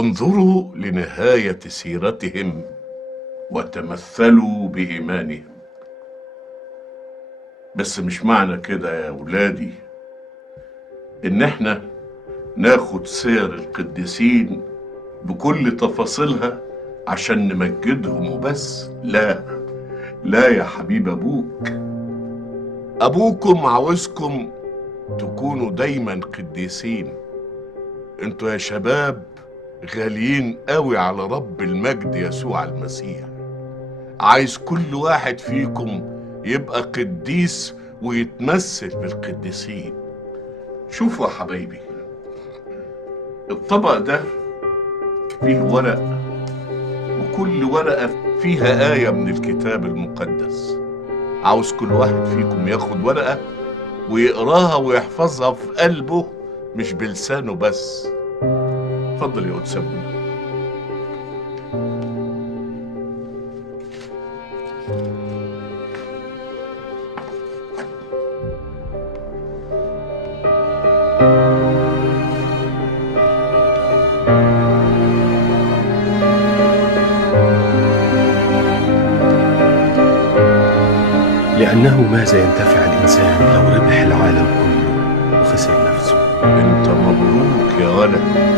انظروا لنهاية سيرتهم وتمثلوا بإيمانهم. بس مش معنى كده يا ولادي إن احنا ناخد سير القديسين بكل تفاصيلها عشان نمجدهم وبس. لا لا يا حبيب أبوك، أبوكم عاوزكم تكونوا دايما قديسين. انتوا يا شباب غاليين قوي على رب المجد يسوع المسيح. عايز كل واحد فيكم يبقى قديس ويتمثل بالقديسين. شوفوا يا حبايبي، الطبق ده فيه ورق، وكل ورقة فيها آية من الكتاب المقدس. عاوز كل واحد فيكم ياخد ورقة ويقراها ويحفظها في قلبه مش بلسانه بس. اتفضل يا قدس ابونا. لأنه ماذا ينتفع الإنسان لو ربح العالم كله وخسر نفسه؟ انت مبروك يا ولد.